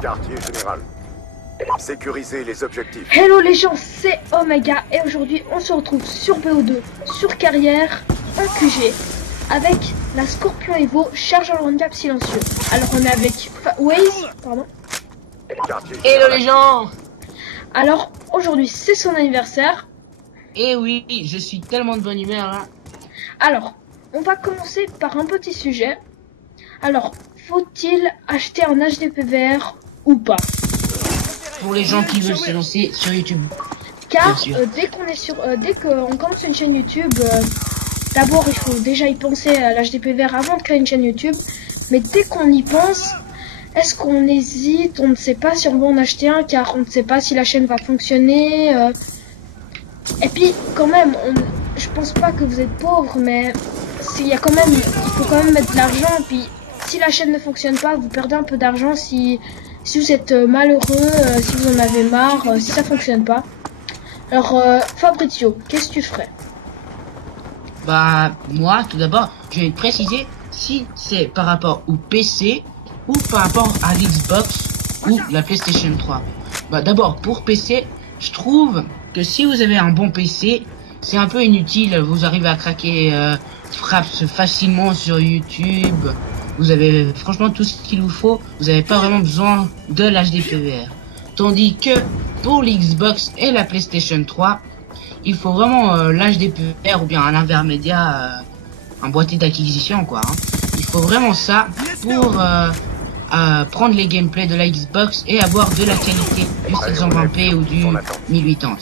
Quartier général. Sécuriser les objectifs. Hello les gens, c'est Omega et aujourd'hui on se retrouve sur BO2, sur carrière, en QG, avec la Scorpion Evo, charge en handicap silencieux. Alors on est avec Waze, pardon. Hello les gens. Alors aujourd'hui c'est son anniversaire. Et oui, je suis tellement de bonne humeur là. Alors, on va commencer par un petit sujet. Alors, faut-il acheter un HDPVR ou pas? Pour les gens qui veulent se lancer sur YouTube. Car dès qu'on commence une chaîne YouTube, d'abord il faut déjà y penser à l'HDPVR avant de créer une chaîne YouTube. Mais dès qu'on y pense, est-ce qu'on hésite? On ne sait pas si on va en acheter un car on ne sait pas si la chaîne va fonctionner. Et puis quand même, je pense pas que vous êtes pauvre, mais il faut quand même mettre de l'argent. Et puis si la chaîne ne fonctionne pas, vous perdez un peu d'argent si vous êtes malheureux, si vous en avez marre, si ça fonctionne pas. Alors Fabrizio, qu'est-ce que tu ferais? Bah moi, tout d'abord, je vais préciser si c'est par rapport au PC ou par rapport à l'Xbox ou la PlayStation 3. Bah d'abord pour PC, je trouve que si vous avez un bon PC, c'est un peu inutile. Vous arrivez à craquer Fraps facilement sur YouTube. Vous avez franchement tout ce qu'il vous faut. Vous n'avez pas vraiment besoin de l'HDPVR. Tandis que pour l'Xbox et la PlayStation 3, il faut vraiment l'HDPVR ou bien un intermédiaire, un boîtier d'acquisition quoi. Hein. Il faut vraiment ça pour prendre les gameplays de la Xbox et avoir de la qualité du 720p ou du 1080.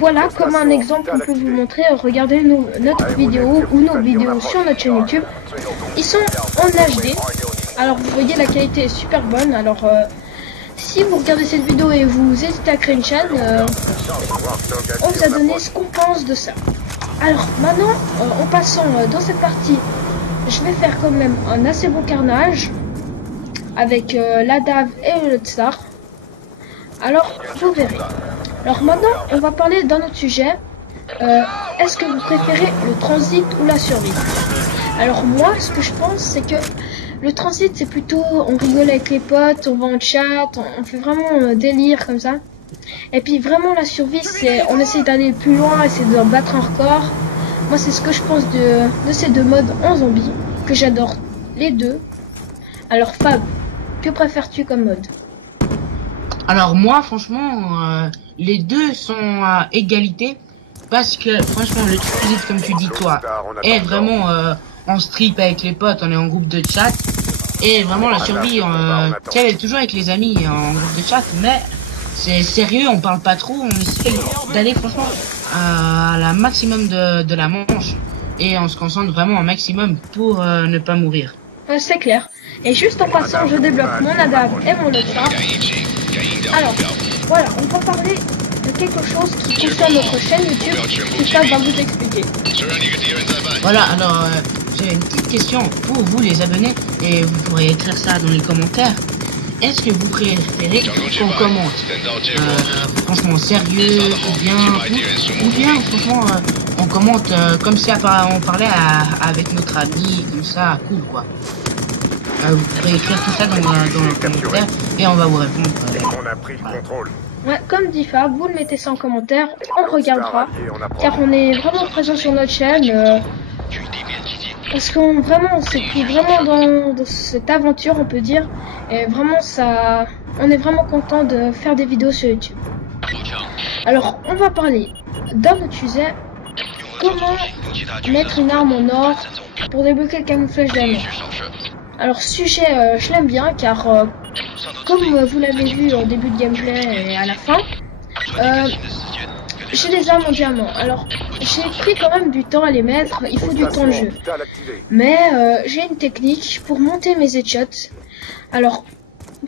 Voilà, comme un exemple, on peut vous montrer, regardez notre vidéo ou nos vidéos sur notre chaîne YouTube. Ils sont en HD. Alors vous voyez, la qualité est super bonne. Alors si vous regardez cette vidéo et vous hésitez à créer une chaîne, on vous a donné ce qu'on pense de ça. Alors maintenant, en passant dans cette partie, je vais faire quand même un assez beau carnage avec la DAV et le Tsar. Alors vous verrez. Alors maintenant, on va parler d'un autre sujet. Est-ce que vous préférez le transit ou la survie? Alors moi, ce que je pense, c'est que le transit, c'est plutôt, on rigole avec les potes, on va en chat, on fait vraiment délire comme ça. Et puis vraiment la survie, c'est, on essaie d'aller plus loin, essayer de battre un record. Moi, c'est ce que je pense de ces deux modes en zombie, que j'adore les deux. Alors Fab, que préfères-tu comme mode? Alors moi, franchement, les deux sont à égalité parce que franchement le transit, comme tu dis toi, est vraiment en strip avec les potes, on est en groupe de chat, et vraiment la survie, elle est toujours avec les amis en groupe de chat, mais c'est sérieux, on parle pas trop, on essaie d'aller franchement à la maximum de la manche et on se concentre vraiment au maximum pour ne pas mourir. C'est clair. Et juste en passant, je débloque mon ADAV et mon Lotsar. Alors, voilà, on va parler de quelque chose qui concerne notre chaîne YouTube, que ça va vous expliquer. Voilà, alors j'ai une petite question pour vous les abonnés, et vous pourrez écrire ça dans les commentaires. Est-ce que vous préférez qu'on commente franchement sérieux, ou bien franchement on commente comme si on parlait avec notre ami, comme ça, cool quoi. Vous pourrez écrire tout ça dans le commentaire et on va vous répondre. Ouais, comme dit Fab, vous le mettez ça en commentaire, on regardera, car on est vraiment présent sur notre chaîne, parce qu'on vraiment, c'est vraiment dans cette aventure, on peut dire, et vraiment ça, on est vraiment content de faire des vidéos sur YouTube. Alors, on va parler d'un autre sujet, comment mettre une arme en or pour débloquer le camouflage d'amour. Alors sujet, je l'aime bien car comme vous l'avez vu au début de gameplay et à la fin, j'ai des armes en diamant. Alors j'ai pris quand même du temps à les mettre, il faut du temps de jeu. Mais j'ai une technique pour monter mes headshots. Alors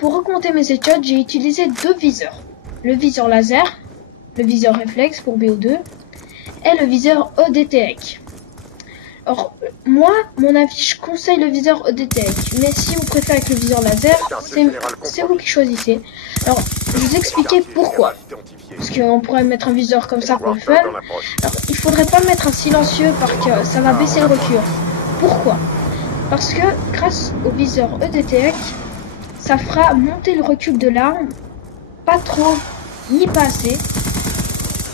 pour augmenter mes headshots, j'ai utilisé deux viseurs. Le viseur laser, le viseur réflexe pour BO2 et le viseur ODTEC. Alors, moi, mon avis, je conseille le viseur EDTEC, mais si vous préférez avec le viseur laser, c'est vous qui choisissez. Alors, je vais vous expliquer pourquoi. Parce qu'on pourrait mettre un viseur comme ça pour le fun. Alors, il faudrait pas mettre un silencieux parce que ça va baisser le recul. Pourquoi? Parce que grâce au viseur EDTEC, ça fera monter le recul de l'arme, pas trop ni pas assez,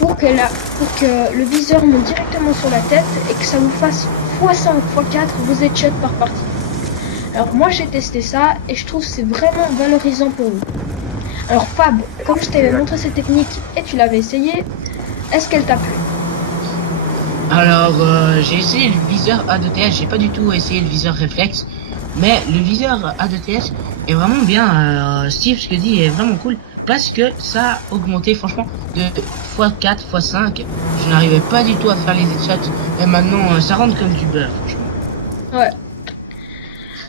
pour que le viseur monte directement sur la tête et que ça vous fasse x100 ou x4 vos headshots par partie. Alors moi j'ai testé ça et je trouve que c'est vraiment valorisant pour vous. Alors Fab, comme je t'avais montré cette technique et tu l'avais essayé, est-ce qu'elle t'a plu? Alors, j'ai essayé le viseur A2TS, j'ai pas du tout essayé le viseur réflexe, mais le viseur A2TS est vraiment bien. Steve, ce que dit est vraiment cool, parce que ça a augmenté franchement de x4, x5. Je n'arrivais pas du tout à faire les headshots, et maintenant ça rentre comme du beurre, franchement. Ouais.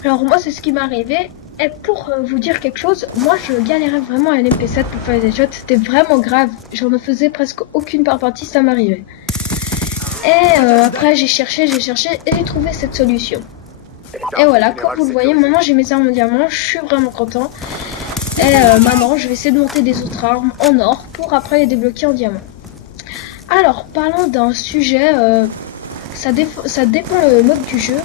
Alors moi c'est ce qui m'est arrivé. Et pour vous dire quelque chose, moi je galérais vraiment à l'MP7 pour faire les headshots, c'était vraiment grave, j'en ne faisais presque aucune par partie, ça m'arrivait. Et après j'ai cherché et j'ai trouvé cette solution. Et voilà, comme vous le voyez, maintenant j'ai mes armes en diamant, je suis vraiment content. Et maintenant je vais essayer de monter des autres armes en or pour après les débloquer en diamant. Alors parlons d'un sujet, ça dépend le mode du jeu.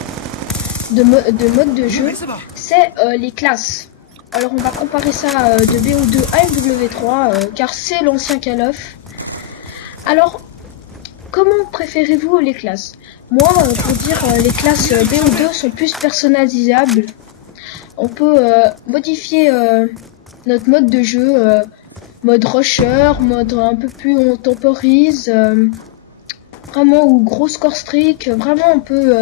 De mode de jeu, c'est les classes. Alors on va comparer ça de BO2 à MW3 car c'est l'ancien Call of. Alors comment préférez-vous les classes? Moi pour dire les classes BO2 sont plus personnalisables. On peut modifier notre mode de jeu, mode rusher, mode un peu plus on temporise, vraiment ou gros score streak, vraiment on peut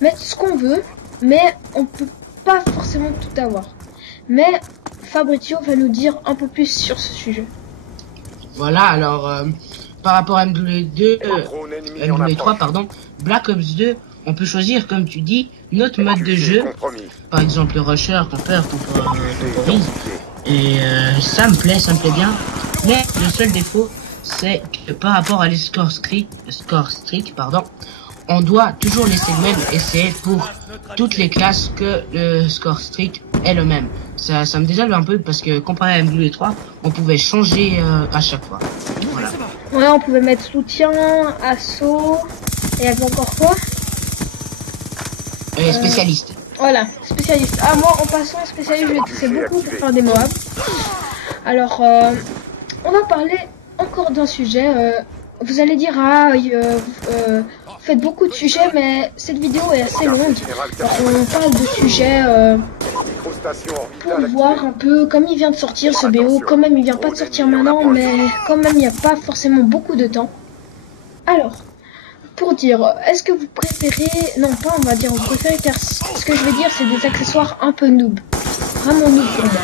mettre ce qu'on veut, mais on peut pas forcément tout avoir. Mais Fabrizio va nous dire un peu plus sur ce sujet. Voilà, alors par rapport à MW2, MW3 pardon, Black Ops 2, on peut choisir comme tu dis notre mode de jeu, par exemple le rusher, camper, temporise, et ça me plaît bien. Mais le seul défaut, c'est que par rapport à les score streak, pardon, on doit toujours laisser le même, et c'est pour toutes les classes que le score streak est le même. Ça me désole un peu parce que comparé à MW3, on pouvait changer à chaque fois. Voilà. Ouais, on pouvait mettre soutien, assaut, et il y avait encore quoi? Spécialiste. Voilà, spécialiste. Ah, moi en passant spécialiste, je vais tester beaucoup pour faire des Moab. Alors, on va parler encore d'un sujet. Vous allez dire, vous faites beaucoup de sujets, mais cette vidéo est assez longue. Alors, on parle de sujets pour voir un peu comme il vient de sortir ce BO. Quand même, il vient pas de sortir maintenant, mais quand même, il n'y a pas forcément beaucoup de temps. Alors, pour dire, est-ce que vous préférez... Non, pas on va dire vous préférez, car ce que je vais dire, c'est des accessoires un peu noob. Vraiment noob pour moi.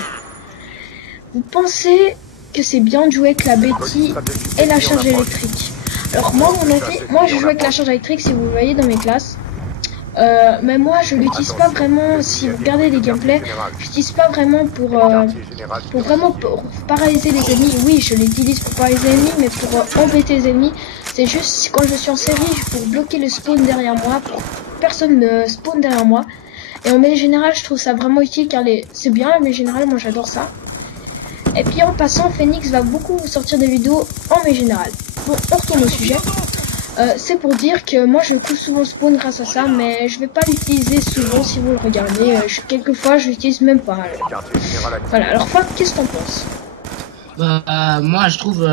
Vous pensez que c'est bien de jouer avec la Betty et la charge électrique? Alors moi, mon avis, moi je joue avec la charge électrique si vous le voyez dans mes classes. Mais moi je l'utilise pas vraiment. Si vous regardez les gameplays, je l'utilise pas vraiment pour paralyser les ennemis. Oui, je l'utilise pour paralyser les ennemis, mais pour embêter les ennemis. C'est juste quand je suis en série pour bloquer le spawn derrière moi, pour que personne ne spawn derrière moi. Et en mêlée générale, je trouve ça vraiment utile car c'est bien la mêlée générale, moi j'adore ça. Et puis en passant, Phoenix va beaucoup vous sortir des vidéos en mêlée générale. Bon, on retourne au sujet. C'est pour dire que moi je coupe souvent le spawn grâce à ça, mais je vais pas l'utiliser souvent si vous le regardez. Quelquefois je l'utilise même pas. Voilà, alors Fab, qu'est-ce que t'en penses? Moi je trouve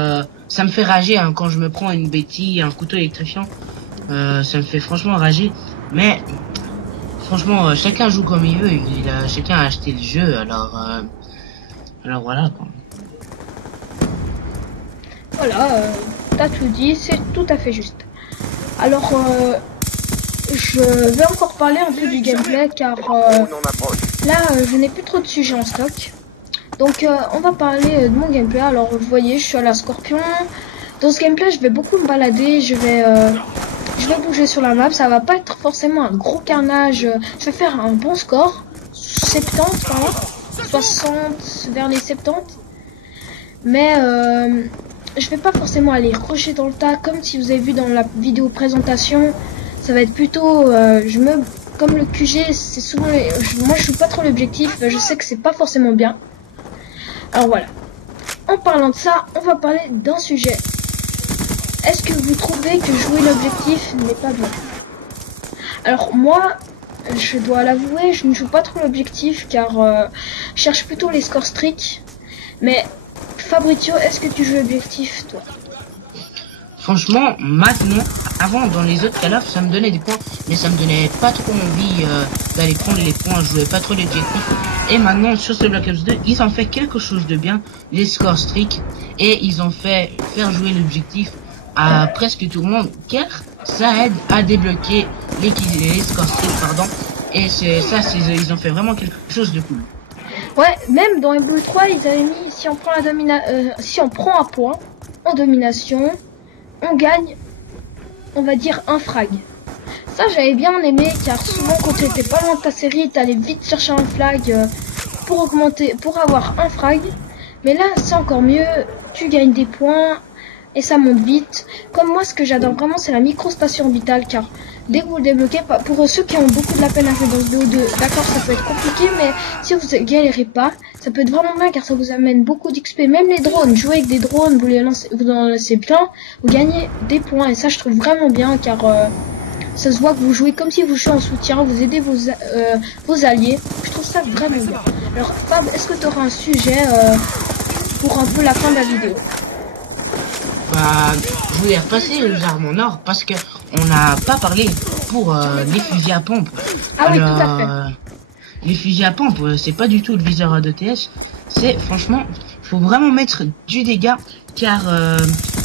ça me fait rager hein, quand je me prends une béquille, un couteau électrifiant. Ça me fait franchement rager. Mais franchement, chacun joue comme il veut. Chacun a acheté le jeu, alors voilà quoi. Voilà, t'as tout dit, c'est tout à fait juste. Alors, je vais encore parler un peu du gameplay car là, je n'ai plus trop de sujets en stock. Donc, on va parler de mon gameplay. Alors, vous voyez, je suis à la Scorpion. Dans ce gameplay, je vais beaucoup me balader. Je vais bouger sur la map. Ça va pas être forcément un gros carnage. Je vais faire un bon score. 70 par là. 60 vers les 70. Mais je vais pas forcément aller rusher dans le tas comme si vous avez vu dans la vidéo présentation. Ça va être plutôt comme le QG, c'est souvent moi je joue pas trop l'objectif, je sais que c'est pas forcément bien. Alors voilà. En parlant de ça, on va parler d'un sujet. Est-ce que vous trouvez que jouer l'objectif n'est pas bien? Alors moi, je dois l'avouer, je ne joue pas trop l'objectif car je cherche plutôt les scores stricts. Mais Fabrizio, est-ce que tu joues l'objectif toi? Franchement, maintenant, avant dans les autres Call of, ça me donnait des points, mais ça me donnait pas trop envie d'aller prendre les points, je jouais pas trop l'objectif. Et maintenant, sur ce Black Ops 2, ils ont fait quelque chose de bien, les scores stricts, et ils ont fait faire jouer l'objectif à presque tout le monde, car ça aide à débloquer les scores stricts, pardon. Et c'est ça, ils ont fait vraiment quelque chose de cool. Ouais, même dans MBO 3, ils avaient mis si on prend si on prend un point en domination, on gagne, on va dire un frag. Ça j'avais bien aimé car souvent quand tu étais pas loin de ta série, t'allais vite chercher un flag pour avoir un frag. Mais là c'est encore mieux, tu gagnes des points et ça monte vite. Comme moi, ce que j'adore vraiment, c'est la micro-station vitale car dès que vous le débloquez, pour ceux qui ont beaucoup de la peine à jouer dans ce BO2, d'accord, ça peut être compliqué, mais si vous galérez pas, ça peut être vraiment bien car ça vous amène beaucoup d'XP. Même les drones, jouer avec des drones, vous en lancez plein, vous gagnez des points et ça je trouve vraiment bien car ça se voit que vous jouez comme si vous jouez en soutien, vous aidez vos alliés. Je trouve ça vraiment bien. Alors Fab, est-ce que tu auras un sujet pour un peu la fin de la vidéo? Bah, je voulais repasser les armes en or parce que on n'a pas parlé pour les fusils à pompe. Ah oui, tout à fait. Les fusils à pompe, c'est pas du tout le viseur à 2TS. C'est franchement, faut vraiment mettre du dégât car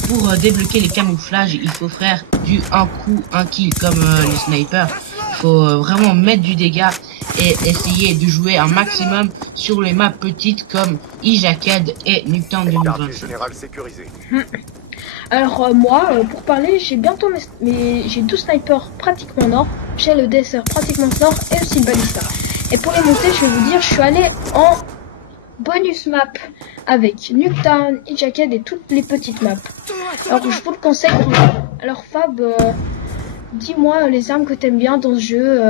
pour débloquer les camouflages, il faut faire du un coup, un kill comme les snipers. Il faut vraiment mettre du dégât et essayer de jouer un maximum sur les maps petites comme Ijaked et Nuketown 2020. Alors moi, pour parler, j'ai bientôt j'ai 12 snipers pratiquement nord, j'ai le DSR pratiquement nord et aussi le balista. Et pour les monter, je vais vous dire, je suis allé en bonus map avec Nuketown, Ijaked et toutes les petites maps. Alors je vous le conseille. Alors Fab, dis-moi les armes que t'aimes bien dans ce jeu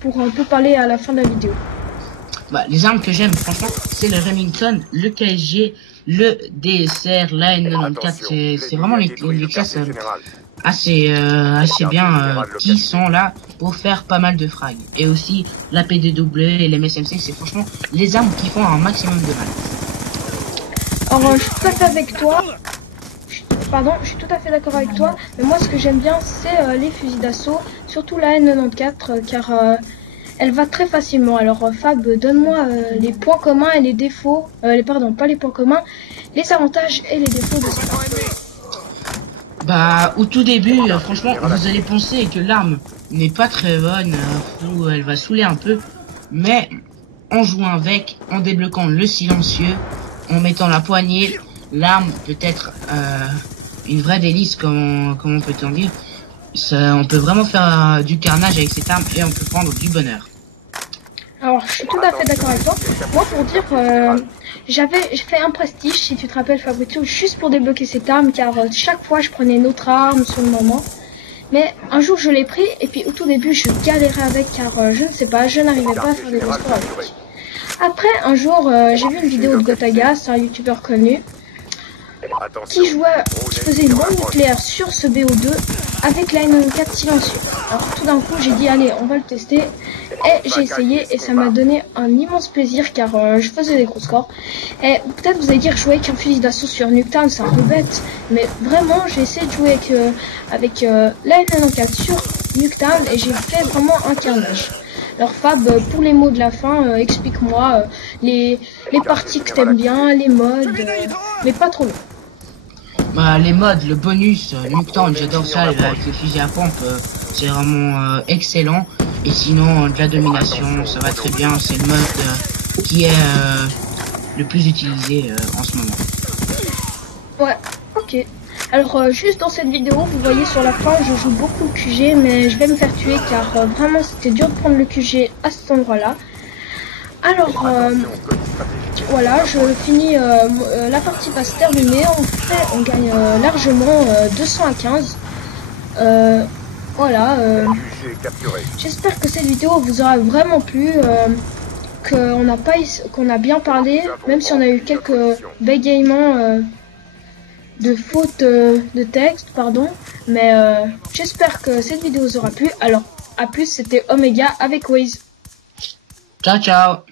pour un peu parler à la fin de la vidéo. Bah, les armes que j'aime, franchement, c'est le Remington, le KSG, le DSR, la N94. C'est vraiment les classes assez bien qui sont là pour faire pas mal de frags. Et aussi la PDW et les MSMC, c'est franchement les armes qui font un maximum de mal. Alors je suis tout à fait avec toi. Pardon, je suis tout à fait d'accord avec toi. Mais moi ce que j'aime bien c'est les fusils d'assaut, surtout la N94 car elle va très facilement. Alors Fab, donne-moi les points communs et les défauts, pardon, pas les points communs, les avantages et les défauts de cette arme. Bah, au tout début, franchement, vous allez penser que l'arme n'est pas très bonne, ou elle va saouler un peu, mais en jouant avec, en débloquant le silencieux, en mettant la poignée, l'arme peut être une vraie délice, comme on peut en dire. Ça, on peut vraiment faire du carnage avec cette arme et on peut prendre du bonheur. Alors, je suis tout à fait d'accord avec toi. Moi, pour dire, j'ai fait un prestige, si tu te rappelles, Fabrizio, juste pour débloquer cette arme, car chaque fois, je prenais une autre arme sur le moment. Mais un jour, je l'ai pris, et puis au tout début, je galérais avec, car je ne sais pas, je n'arrivais pas à faire des gros scores avec. Après, un jour, j'ai vu une vidéo de Gotaga, c'est un youtubeur connu, qui faisait une bombe nucléaire sur ce BO2 avec la N4 silencieux. Alors tout d'un coup j'ai dit allez on va le tester et j'ai essayé et ça m'a donné un immense plaisir car je faisais des gros scores. Et peut-être vous allez dire jouer avec un fusil d'assaut sur Nuketown c'est un peu bête, mais vraiment j'ai essayé de jouer avec la N4 sur Nuketown et j'ai fait vraiment un carnage. Alors Fab, pour les mots de la fin, explique-moi les parties que t'aimes bien, les modes, mais pas trop long. Bah, les modes, le bonus, Nuketown, j'adore ça, avec le fusil à pompe, c'est vraiment excellent. Et sinon, de la domination, ça va très bien, c'est le mode qui est le plus utilisé en ce moment. Ouais, ok. Alors juste dans cette vidéo, vous voyez sur la fin, je joue beaucoup le QG, mais je vais me faire tuer car vraiment c'était dur de prendre le QG à cet endroit-là. Alors voilà, je finis, la partie va se terminer, on gagne largement 200 à 15. Voilà, j'espère que cette vidéo vous aura vraiment plu, qu'on a bien parlé, même si on a eu quelques bégaiements de fautes de texte, pardon, mais j'espère que cette vidéo vous aura plu. Alors À plus, c'était Omega avec Waze. Ciao, ciao.